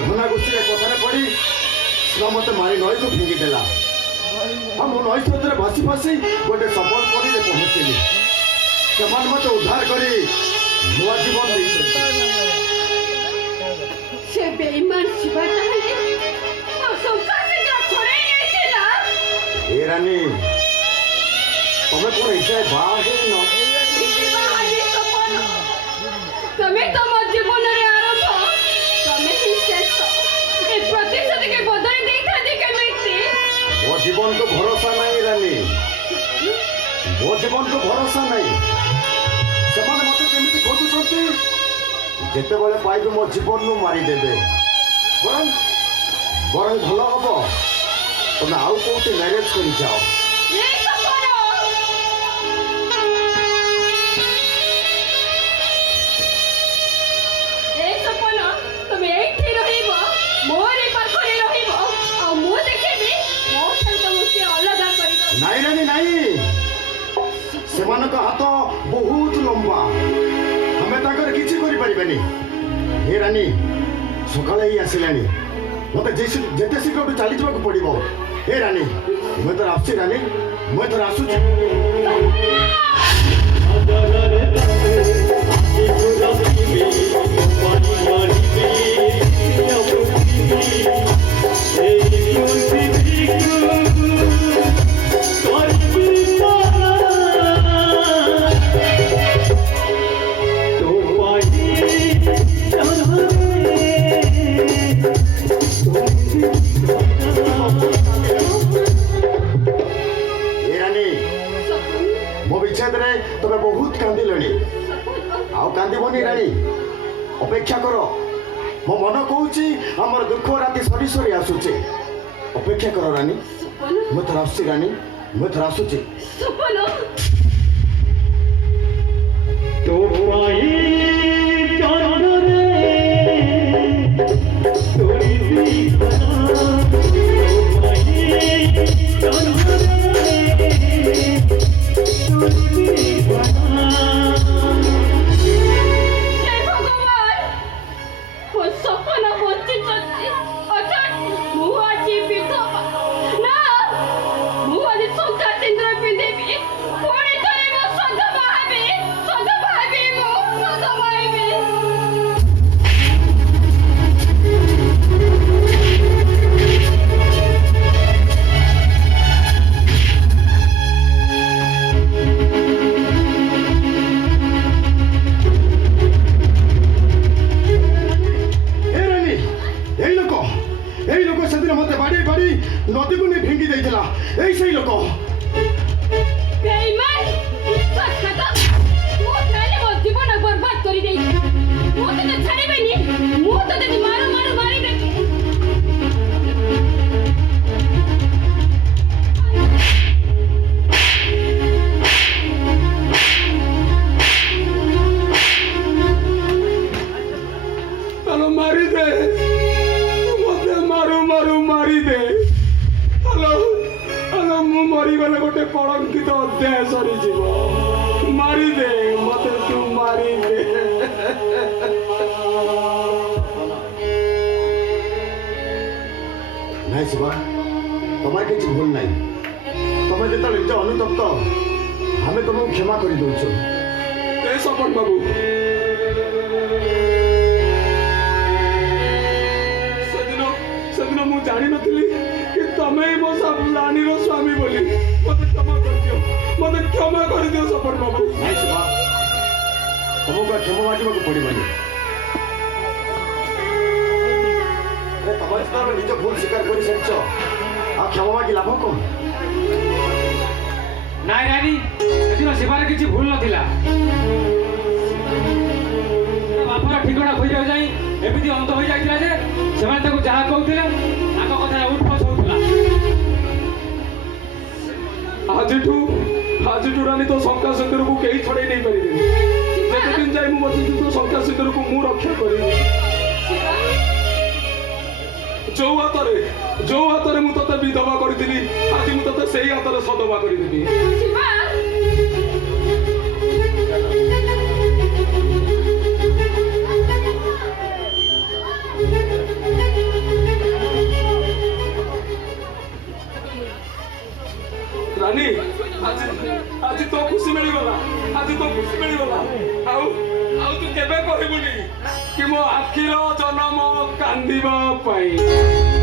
घना गोष्ठी कथार पड़ी मत मारी नई को फिंगी देला मु नई स्रोत भासी भासी गोटे सफल पड़ी पहुंचली से मत उद्धार करी नुआ जीवन से बेईमान ए रानी तुम्हें कौन ऐसा बाहर तमें तो मो जीवन रे आरंभ तमें ही शेष ए प्रतिशत के बदल नहीं खाती केमिति वो जीवन को भरोसा नहीं रानी वो जीवन को भरोसा नहीं समान मते केमिति खोजु छथि जेते बेले पाइबे मो जीवन नु मारी देबे बरं बरं भलो हबो तुम आउ कोठी मैरिज करि जाओ नहीं रानी नहीं सेमानक हाथ बहुत लंबा हमें ताकर किछि करि परिबेनी हे रानी सकाळे ही आसिलानी मते जेते शीघ्र चली जाबा पड़िबो हे रानी मैं तो आसी रानी मैं तो आसु तुम बहुत कांदिले आउ कांदबनी रानी अपेक्षा कर मो मन कहूँ आमर दुख राति सरी सरी आसुचे अपेक्षा कर रानी मैं थर आसुची रानी मैं थर आसुची नदी को नहीं भेंगी देइथिला ऐसे ही लोक बेईमान सखत मो थाले मो जीवन बर्बाद करी देई मो तो छाड़ीबेनी मो तो ते मारो मारो मारी दे चलो मारी दे मते मारो मारो मारी दे गले गोटे कलंकित अध्याय सरीजी मारिदे मते तू मारिदे ନାଇଁ ଶିବା ତମର କିଛି ଭୁଲ ନାହିଁ ତମେ ଯେତେବେଳେ ନିଜ ଅନୁତପ୍ତ ଆମେ ତମକୁ କ୍ଷମା କରିଦେଉଛୁ ए सपन बाबू सेदिन मु जानी नथिली कि तमे ही मो सब रानी रो स्वामी बोली मते क्षमा कर दियो सपन बाबू ନାଇଁ ଶିବା ତମକୁ ଆଉ କ୍ଷମା ମାଗିବାକୁ ପଡ଼ିବନି ତମେ ଯେତେବେଳେ ନିଜ ଭୁଲ ସ୍ୱୀକାର କରିସାରିଛ ଆଉ କ୍ଷମା ମାଗି ଲାଭ କ'ଣ ନାଇଁ ରାନୀ ସେଦିନ ସେବାର କିଛି ଭୁଲ ନଥିଲା ବାପର ଠିକଣା ଖୋଜିବାକୁ ଯାଇ ଏମିତି ଅନ୍ଧ ହୋଇଯାଇଥିଲା ଯେ ସେମାନେ ତାକୁ ଯାହା କହୁଥିଲେ ତାଙ୍କ କଥାରେ ଉଠ୍ପସ ହଉଥିଲା ଆଜିଠୁ ରାନୀ ତ ଶଙ୍କା ସିନ୍ଦୁରକୁ କେହି ଛଡ଼େଇ ନେଇ ପାରିବେନି ଯେତେ ଦିନ ଯାଇ ମୁଁ ବଞ୍ଚିଛି ତ ଶଙ୍କା ସିନ୍ଦୁରକୁ ମୁଁ ରକ୍ଷା କରିବି ଯୋଉ ହାତରେ ମୁଁ ତତେ ବିଧବା କରିଥିଲି ଆଜି ମୁଁ ତତେ ସେଇ ହାତରେ ସଦବା କରିଦେବି ଶିବା ରାନୀ ଆଜି ତୋ ଖୁସି ମିଳିଗଲା ଆଉ ତୁ କେବେ କହିବୁନି କି ମୋ ଆଖିର ଜନମ କାନ୍ଦିବା ପାଇଁ